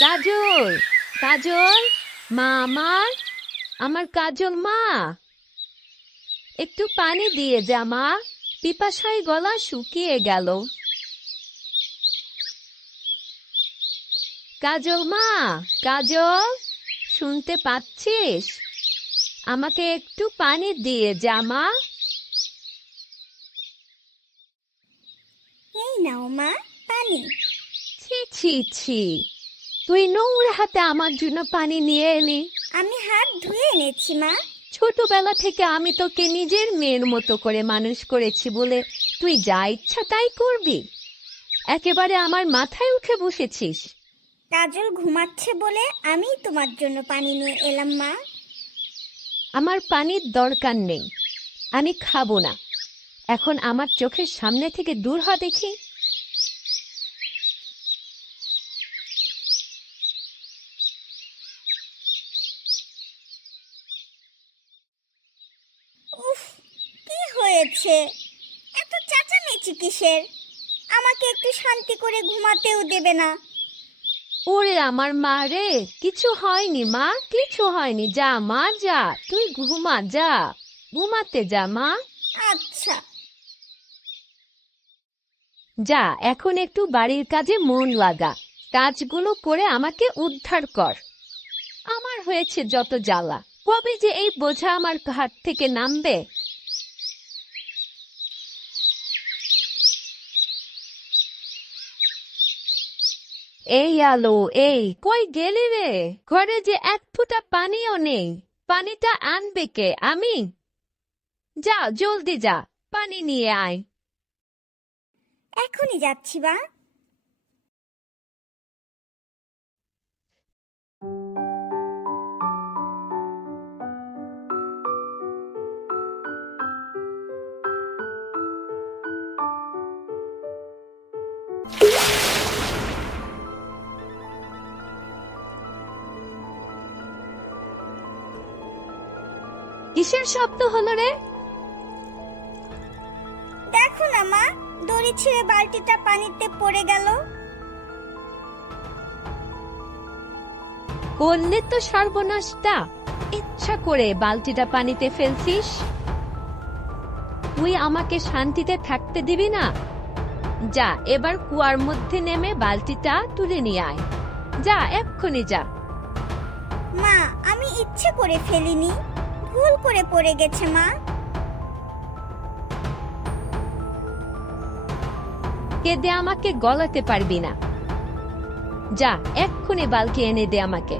কাজল, কাজল, মা আমার, আমার কাজল মা, একটু পানি দিয়ে যা মা, পিপাসায় গলা শুকিয়ে গেল। কাজল মা, কাজল, শুনতে পাচ্ছিস? আমাকে একটু পানি দিয়ে যা মা। এই নাও মা পানি। ছি ছি ছি, তুই নোংরা হাতে আমার জন্য পানি নিয়ে এলি। আমি হাত ধুয়ে এনেছি মা। ছোটবেলা থেকে আমি তোকে নিজের মেয়ের মতো করে মানুষ করেছি বলে তুই যা ইচ্ছা তাই করবি? একেবারে আমার মাথায় উঠে বসেছিস। কাজল ঘুমাচ্ছে বলে আমি তোমার জন্য পানি নিয়ে এলাম মা। আমার পানির দরকার নেই, আমি খাবো না। এখন আমার চোখের সামনে থেকে দূর হ দেখি। উফ, কি হয়েছে? এত চেঁচামেচি কিসের? আমাকে একটু শান্তি করে ঘুমাতেও দেবে না। ওরে আমার মা রে, কিছু হয়নি মা, কিছু হয়নি। যা মা যা, তুই ঘুমা, যা ঘুমাতে যা মা। আচ্ছা। যা এখন একটু বাড়ির কাজে মন লাগা, কাজগুলো করে আমাকে উদ্ধার কর। আমার হয়েছে যত জ্বালা, কবে যে এই বোঝা আমার ঘাট থেকে নামবে। এই আলো, এই কই গেলি রে? ঘরে যে এক ফোঁটা পানিও নেই, পানিটা আনবে কে? আমি? যা জলদি যা, পানি নিয়ে আয়। এখনই যাচ্ছি বা। কিসের শব্দ হলো রে? দেখো না মা, দড়ি ছিঁড়ে বালতিটা পানিতে পড়ে গেল। করলে তো সর্বনাশটা, ইচ্ছা করে বালতিটা পানিতে ফেলছিস। তুই আমাকে শান্তিতে থাকতে দিবি না? যা এবার কুয়ার মধ্যে নেমে বালতিটা তুলে নিয়ে আয়। যা এক্ষুনি যা। মা, আমি ইচ্ছে করে ফেলিনি, ভুল করে পড়ে গেছে মা। কেঁদে আমাকে গলাতে পারবি না। যা এক্ষুনি বালতি এনে দে আমাকে।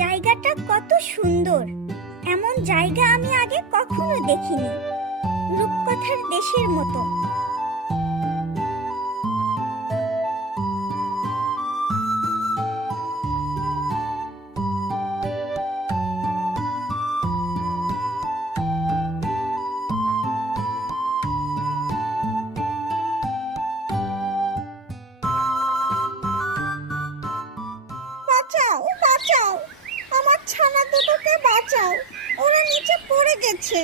জায়গাটা কত সুন্দর! এমন জায়গা আমি আগে কখনো দেখিনি। রূপকথার দেশের মতো। বাঁচাও, বাঁচাও, আমার ছানা দুটোকে বাঁচাও। ওরা নিচে পড়ে গেছে,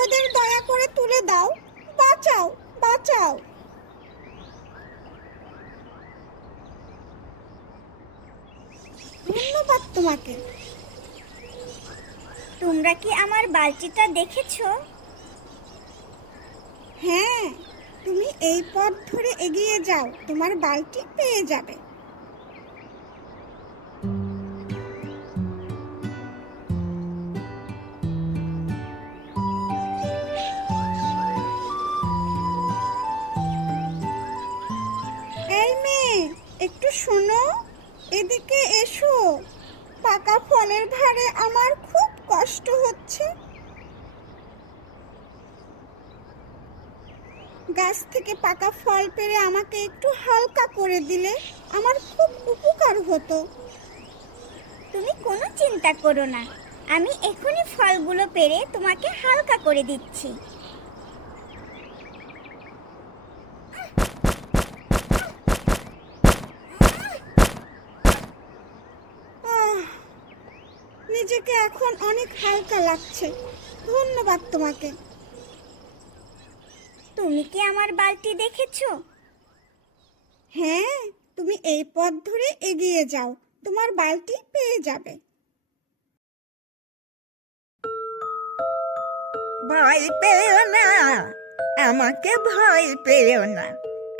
ওদের দয়া করে তুলে দাও। বাঁচাও, বাঁচাও। ধন্যবাদ তোমাকে। তোমরা কি আমার বালতিটা দেখেছো? হ্যাঁ, তুমি এই পথ ধরে এগিয়ে যাও, তোমার বালতি পেয়ে যাবে। এই মেয়ে, একটু শোনো, এদিকে এসো। পাকা ফলের ভারে আমার খুব কষ্ট হচ্ছে। গাছ গাছ থেকে পাকা ফল পেড়ে আমাকে একটু হালকা করে দিলে আমার খুব উপকার হতো। তুমি কোনো চিন্তা করো না, আমি এখনই ফলগুলো পেড়ে তোমাকে হালকা করে দিচ্ছি। আহ, নিজেকে এখন অনেক হালকা লাগছে। ধন্যবাদ তোমাকে। তুমি কি আমার বালতি দেখেছো? হ্যাঁ, তুমি এই পথ ধরে এগিয়ে যাও, তোমার বালতি পেয়ে যাবে। ভয় পেও না, আমাকে ভয় পেও না,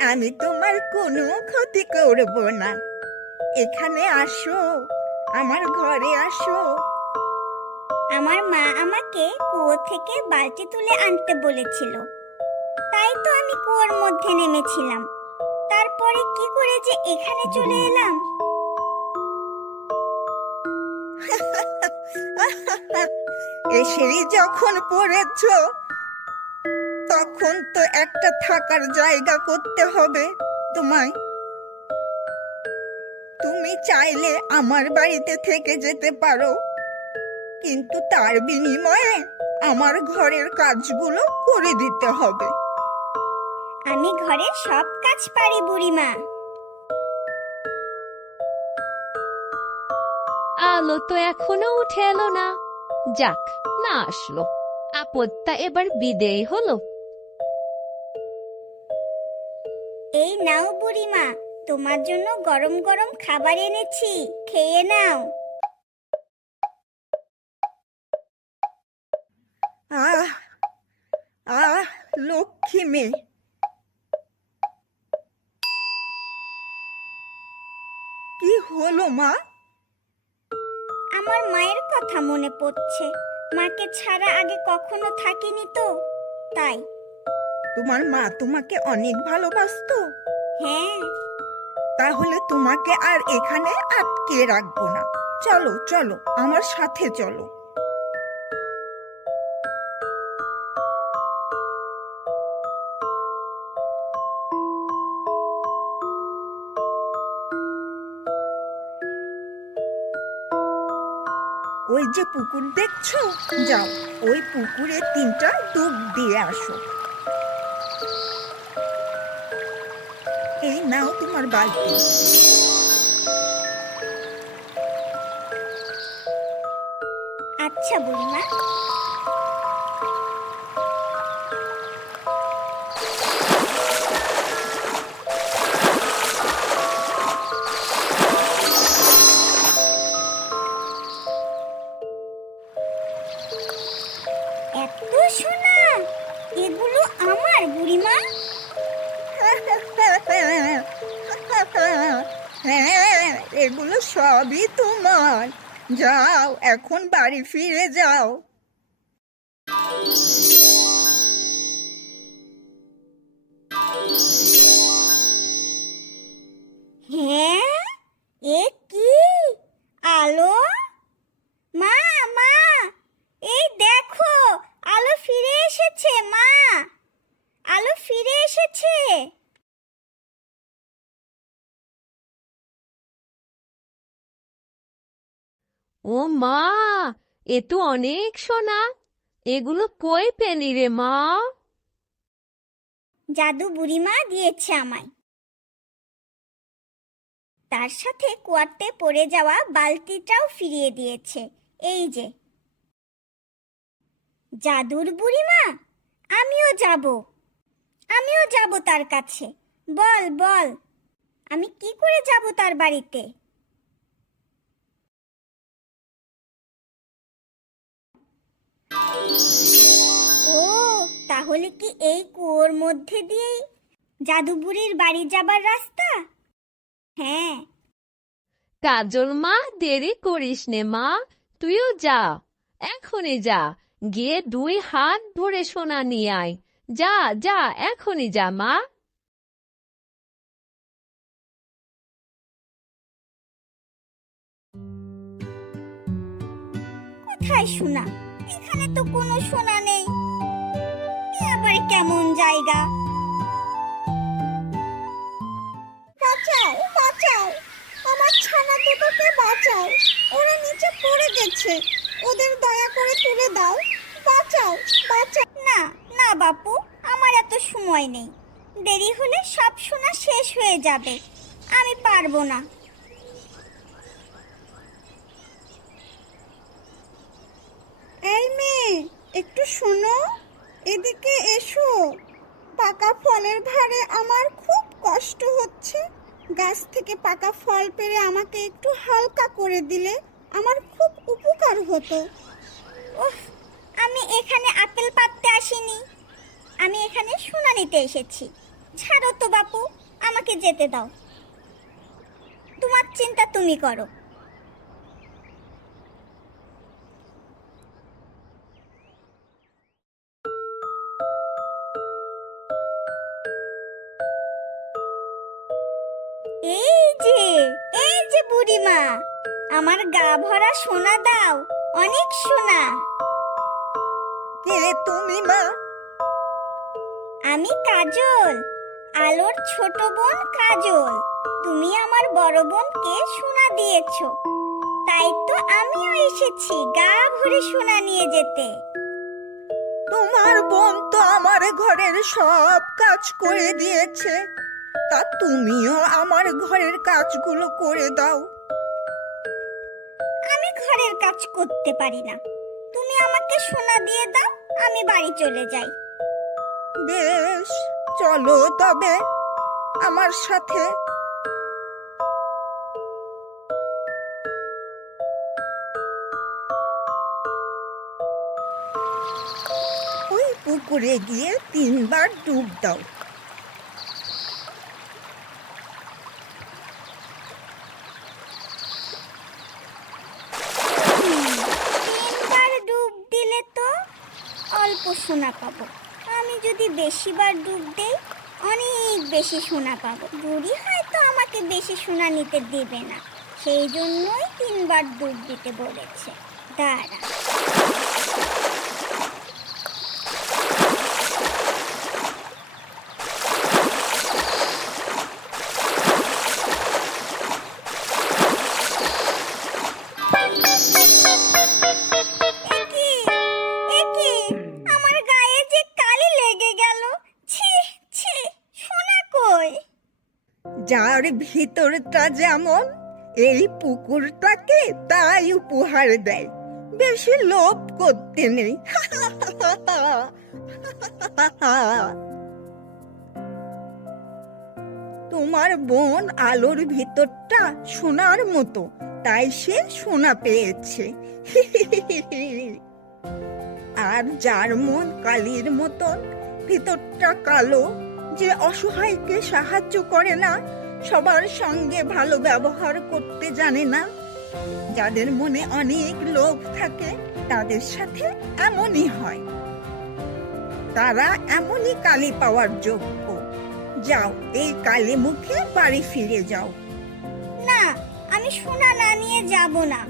আমি তোমার কোনো ক্ষতি করব না। এখানে আসো, আমার ঘরে আসো। আমার মা আমাকে কুয়ো থেকে বালতি তুলে আনতে বলেছিল, তাই তো আমি কুয়োর মধ্যে নেমেছিলাম। তারপরে কি করে যে এখানে চলে এলাম। এসেই যখন পড়েছ, তখন তো একটা থাকার জায়গা করতে হবে তোমায়। তুমি চাইলে আমার বাড়িতে থেকে যেতে পারো, কিন্তু তার বিনিময়ে আমার ঘরের কাজগুলো করে দিতে হবে। আমি ঘরের সব কাজ পারি বুড়িমা। আলো তো এখনো উঠে এলো না। যাক, না আসলো, আপদটা এবার বিদেয় হলো। এই নাও বুড়িমা, তোমার জন্য গরম গরম খাবার এনেছি, খেয়ে নাও। আহ আহ লক্ষ্মী মেয়ে। কি হলো মা? আমার মায়ের কথা মনে পড়ছে। মাকে ছাড়া আগে কখনো থাকিনি তো, তাই। তোমার মা তোমাকে অনেক ভালোবাসতো। হ্যাঁ, তাহলে তোমাকে আর এখানে আটকে রাখবো না। চলো চলো, আমার সাথে চলো। ওই যে পুকুর দেখছো, যাও ওই পুকুরে 3টা ডুব দিয়ে আসো। এই নাও তোমার বালতি। আচ্ছা বুড়িমা। এত সোনা, এগুলো আমার বুড়িমা। হ্যাঁ, এগুলো সবই তোমার। যাও এখন বাড়ি ফিরে যাও। হ্যাঁ, এ কি আলো! মা মা, এই দেখো, আলো ফিরে এসেছে। মা, আলো ফিরে এসেছে। ও মা, এ তো অনেক সোনা। এগুলো কই পেলি রে মা? জাদু বুড়িমা দিয়েছে আমায়। তার সাথে কুয়াতে পড়ে যাওয়া বালতিটাও ফিরিয়ে দিয়েছে। এই যে। জাদুর বুড়িমা, আমিও যাব তার কাছে। বল বল, আমি কি করে যাব তার বাড়িতে? ও, তাহলে কি এই কুয়োর মধ্যে দিয়েই জাদু বুড়ির বাড়ি যাবার রাস্তা? হ্যাঁ। কাজল মা, দেরি করিস নে মা, তুইও যা, এখনই যা, গিয়ে 2 হাত ভরে সোনা নিয়ে আয়। যা যা, এখনই যা মা। কোথায় সোনা? এখানে তো কোনো সোনা নেই। এ আবার কেমন জায়গা? গেছে, ওদের দয়া করে তুলে দাও, বাঁচাও, বাঁচাও। না না বাপু, আমার এত সময় নেই। দেরি হলে সব সোনা শেষ হয়ে যাবে, আমি পারবো না। এই মেয়ে, একটু শোনো, এদিকে এসো। পাকা ফলের ভারে আমার খুব কষ্ট হচ্ছে। গাছ থেকে পাকা ফল পেড়ে আমাকে একটু হালকা করে দিলে আমার খুব উপকার হতো। উফ, আমি এখানে আপেল পাড়তে আসিনি, আমি এখানে সোনা নিতে এসেছি। ছাড়ো তো বাপু, আমাকে যেতে দাও। তোমার চিন্তা তুমি করো। এই যে বুড়িমা, আমার গা ভরা সোনা দাও, অনেক সোনা। কে তুমি মা? আমি কাজল, আলোর ছোট বোন কাজল। তুমি আমার বড় বোনকে সোনা দিয়েছো, তাই তো আমিও এসেছি গা ভরে সোনা নিয়ে যেতে। তোমার বোন তো আমার ঘরের সব কাজ করে দিয়েছে, তা তুমিও আমার ঘরের কাজগুলো করে দাও। আমি ঘরের কাজ করতে পারি না, তুমি আমাকে সোনা দিয়ে দাও, আমি বাড়ি চলে যাই। বেশ, চলো তবে আমার সাথে। ওই পুকুরে গিয়ে 3 বার ডুব দাও। তিনবার ডুব দিলে তো অল্প সোনা পাবো, আমি যদি বেশিবার ডুব দেই অনেক বেশি সোনা পাবো। বুড়ি হয়তো আমাকে বেশি সোনা নিতে দেবে না, সেই জন্যই 3বার ডুব দিতে বলেছে। দাঁড়া, আমার গায়ে যে কালি লেগে গেল। ছি ছি, সোনা কই? যার ভিতরটা যেমন এই পুকুরটাকে তাই উপহার দেয়, বেশি লোভ করতে নেই। তোমার বোন আলোর ভিতরটা সোনার মতো, তাই সে সোনা পেয়েছে। আর যার মন কালির মতন, ভিতরটা কালো, যে অসহায়কে সাহায্য করে না, সবার সঙ্গে ভালো ব্যবহার করতে জানে না, যাদের মনে অনেক লোভ থাকে, তাদের সাথে এমনই হয়। তারা এমনই কালি পাওয়ার যোগ্য। যাও, এই কালি মুখে বাড়ি ফিরে যাও। না, আমি সোনা না নিয়ে যাব না।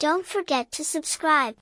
Don't forget to subscribe.